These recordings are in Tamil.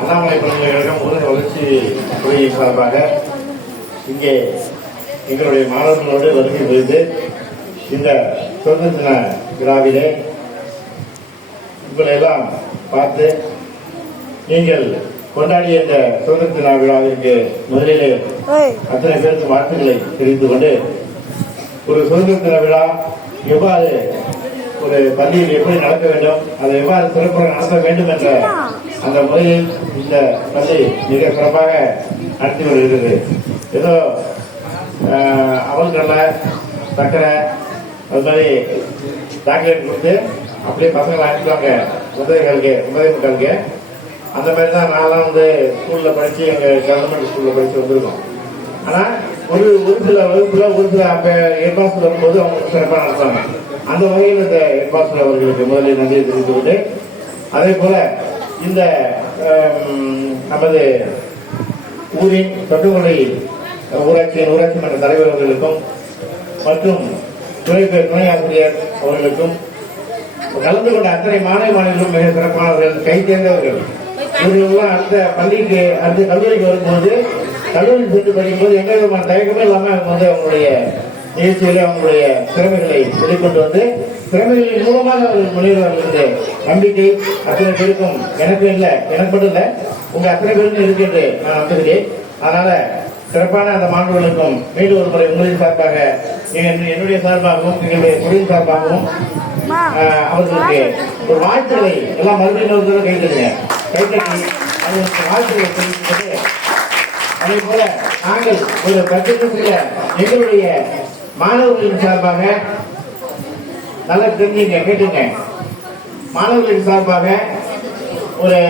அண்ணாமலை பல்கலைக்கழகம் ஊரக வளர்ச்சி துறையின் சார்பாக இங்கே எங்களுடைய மாணவர்களோடு வருகை புரிந்து இந்த சுதந்திர தின விழாவிலே உங்களை எல்லாம் பார்த்து நீங்கள் கொண்டாடிய இந்த சுதந்திர தின விழாவிற்கு முதலிலே அத்தனை பேருக்கு வாழ்த்துக்களை தெரிவித்துக் கொண்டு ஒரு சுதந்திர தின விழா எவ்வாறு ஒரு பள்ளியில் எப்படி நடக்க வேண்டும், அதை எவ்வாறு சிறப்பாக நடத்த வேண்டும் என்ற அந்த முறையில் இந்த பள்ளி மிக சிறப்பாக நடத்தி வருகிறது. ஏதோ அவல்கல்ல சக்கரை அது மாதிரி சாக்லேட் கொடுத்து அப்படியே பசங்களை அனுப்புவாங்க முதலுக்கு. அந்த மாதிரி தான் நான்லாம் ஸ்கூல்ல படிச்சு எங்க கவர்மெண்ட் ஸ்கூல்ல படிச்சு வந்திருக்கோம். ஆனா ஒரு சில வகுப்புல ஒரு சில ஹெட்மாஸ்டர் வரும்போது அவங்க சிறப்பாக நடத்துவாங்க. அந்த வகையில் இந்த ஹெட்மாஸ்டர் அவர்களுக்கு முதலில் நன்றியை தெரிவித்துக் கொண்டு, அதே போல இந்த நமது ஊரின் தொட்டுக்கொடை ஊராட்சி மன்ற தலைவர் அவர்களுக்கும் மற்றும் துணை ஆசிரியர் அவர்களுக்கும் கலந்து கொண்ட அத்தனை மாணவர்களும் மிக சிறப்பானவர்கள், கை தேர்ந்தவர்கள். இவர்களெல்லாம் அடுத்த பள்ளிக்கு அடுத்த கல்லூரிக்கு வரும்போது கல்லூரி சென்று படிக்கும்போது எந்த விதமான தயக்கமே இல்லாம அவங்க அவங்களுடைய நிகழ்ச்சியில அவங்களுடைய திறமைகளை வெளிக்கொண்டு வந்து திறமைகளின் மூலமாக அவர்கள் முன்னேறுவார்கள் நம்பிக்கை அத்தனை பேருக்கும் எனக்கு மட்டும் இல்லை உங்க அத்தனை பேருக்கும் இருக்கு என்று நான் நம்புகிறேன். அதனால சிறப்பான அந்த மாணவர்களுக்கும் மீண்டும் ஒரு முறை உங்களின் சார்பாக என்னுடைய சார்பாகவும் எங்களுடைய குழுவின் சார்பாகவும் அவர்களுக்கு ஒரு வாழ்த்துக்களை எல்லாம் மறுபடியும் கைத்தறி அவர்களுக்கு வாழ்த்துக்களை தெரிவித்துக் அதே போல நாங்கள் ஒரு 10 எங்களுடைய மாணவர்களின் சார்பாக நல்லா தெரிஞ்சுங்க கேட்டுங்க. மாணவர்களின் சார்பாக ஒரு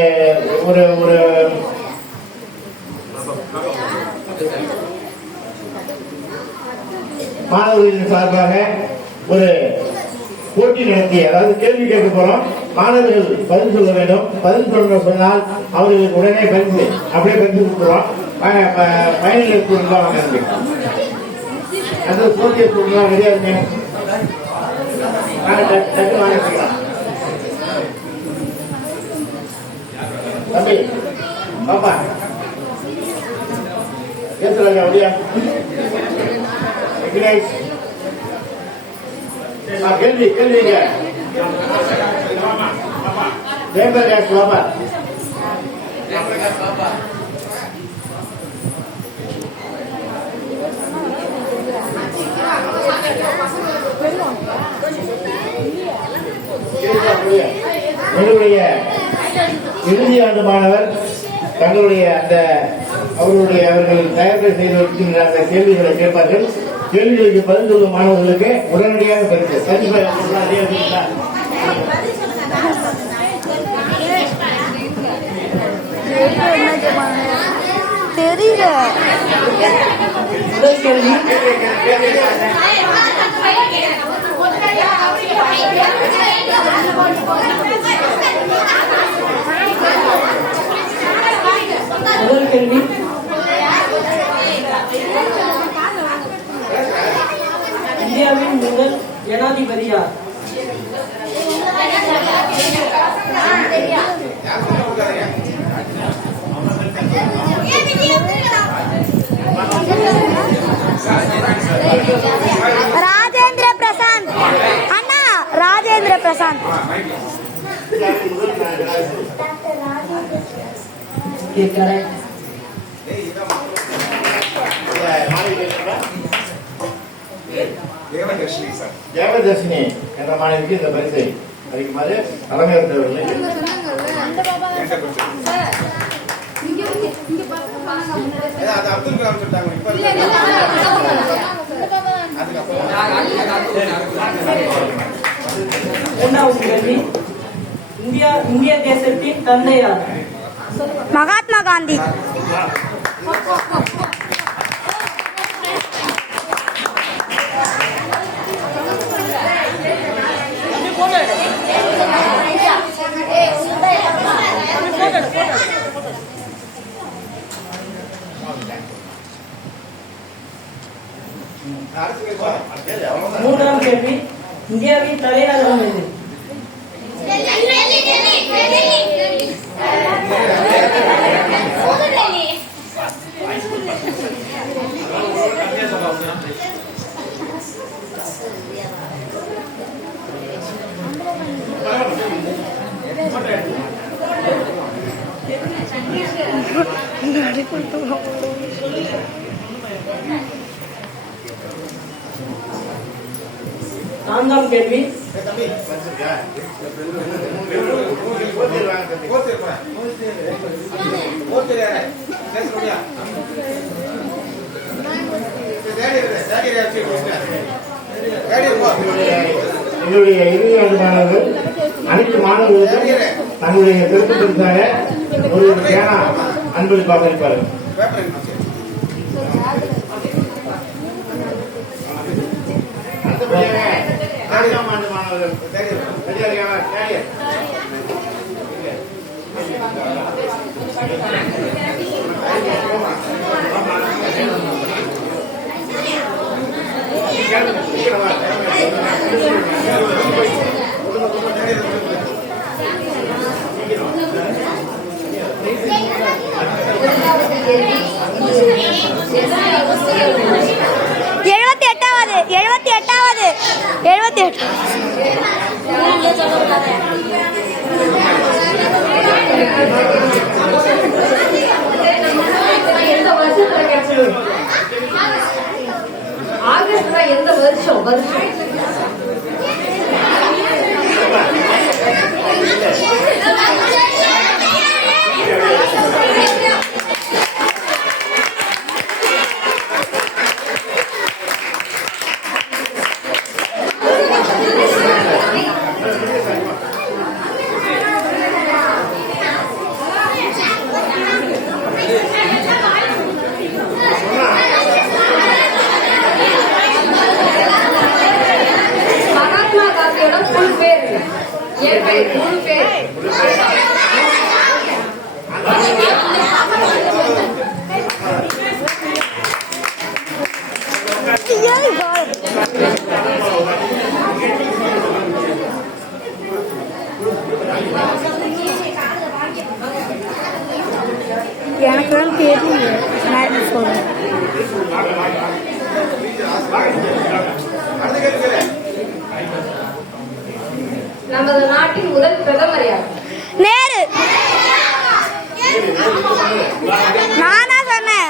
ஒரு ஒரு மாணவர்களின் சார்பாக ஒரு போட்டி நடத்தி, அதாவது கேள்வி கேட்க போறோம். மாணவர்கள் பதில் சொல்ல வேண்டும். பதில் சொல்ல சொன்னால் அவர்களுக்கு உடனே பரிசு அப்படியே பரிசு கொடுத்துருவோம். பயணிகள் ஸ்டூடெண்ட் தான் வாங்க அந்த சோசியல் ஸ்டூடெண்ட் தான் ரெடியா இருங்க. வாங்கிக்கலாம் தம்பி பாப்பா பேசுறாங்க அப்படியா கேள்விங்க ஜெயபிரகாஷ் பாபா என்னுடைய இறுதி ஆண்டு மாணவர் தங்களுடைய அவர்கள் தயாரிப்பு செய்து அந்த கேள்விகளை கேட்பார்கள். கேள்விகளுக்கு பதில் சொல்லும் மாணவர்களுக்கு உடனடியாக பரிசு தெரியல. முதல் கேள்வி, இந்தியாவின் முதல் ஜனாதிபதி யார்? ராஜேந்திர பிரசாந்த். அண்ணா ராஜேந்திர பிரசாந்த். தேவதர்ஷினி என்ற மாணவிக்கு இந்த பரிசை அளிக்குமாறு தலைமையேற்றவர்களை அப்துல் கலாம் சொல்லிட்டாங்க. இரண்டாவது கேள்வி, இந்திய தேசத்தின் தந்தையார்? மகாத்மா காந்தி. மூன்றாம் கேள்வி, இந்தியாவின் தலைநகரம் எது? நான்காம் கேள்வி. தம்பி வச்சிருக்கா? ஓத்திடுவாங்க தம்பி. எங்களுடைய இறுதி ஆண்டு மாணவர்கள் அனைத்து மாணவர்களுக்கும் தங்களுடைய பெருமைக்காக ஒரு பேனா அன்பளிப்பாக இருப்பார்கள். அடுத்தபடியாக 4ஆம் ஆண்டு மாணவர்கள் ஆகஸ்ட்ல எந்த வருஷம் மகாத்மா காந்தியோட முழு பேர் முழு பேர் எனக்கு தான் தெரியல. நான் சொல்றேன். நமது நாட்டின் முதல் பிரதமர் யார்? நேரு. நானா சொன்னேன்.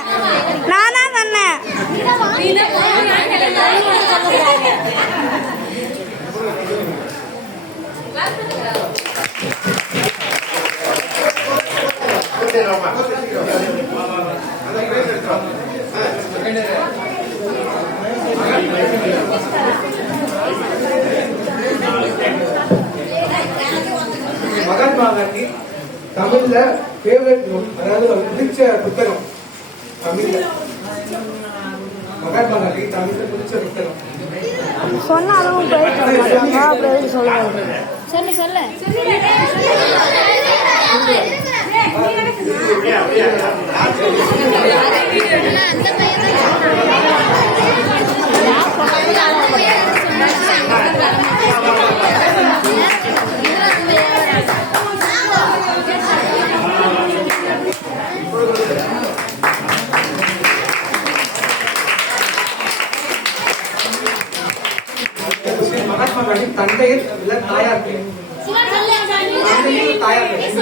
மகாத்மா காந்தி தமிழ்ல ஃபேவரட் நூல், அதாவது பிடிச்ச புத்தகம் தமிழ்ல. மகாத்மா காந்தி தமிழ்ல பிடிச்ச புத்தகம் சொன்னாலும் சொல்லு சொல்லு. மகாத்மா காந்தி தந்தையர் இல்ல தாயார் பேர்? தந்தையர் தாயார் பேர்?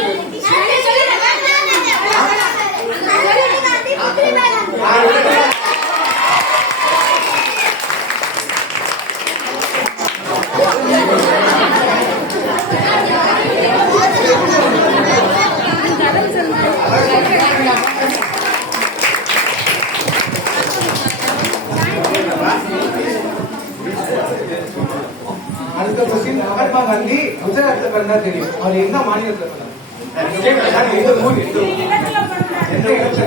அடுத்த கொஸ்டின், மகாத்மா காந்தி குஜராத்ல பிறந்தா தெரியும், அவர் எந்த மாநிலத்தில் பிறந்தார்? எந்த ஊர்? எந்த இடத்துல?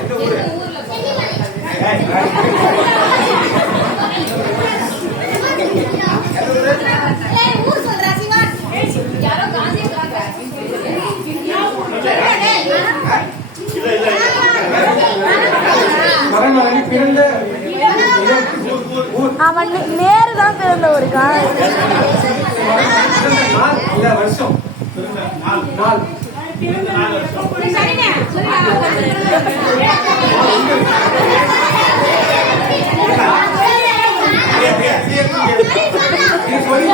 எந்த ஊர்? மகாத்மா காந்தி பிறந்த அவன் நேரு தான் பிறந்த ஒரு கால். நாள் இல்ல வருஷம்? நாள். நீ சொல்லி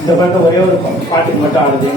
இந்த பாட்டு ஒரே ஒரு பாட்டுக்கு மட்டும் ஆடுது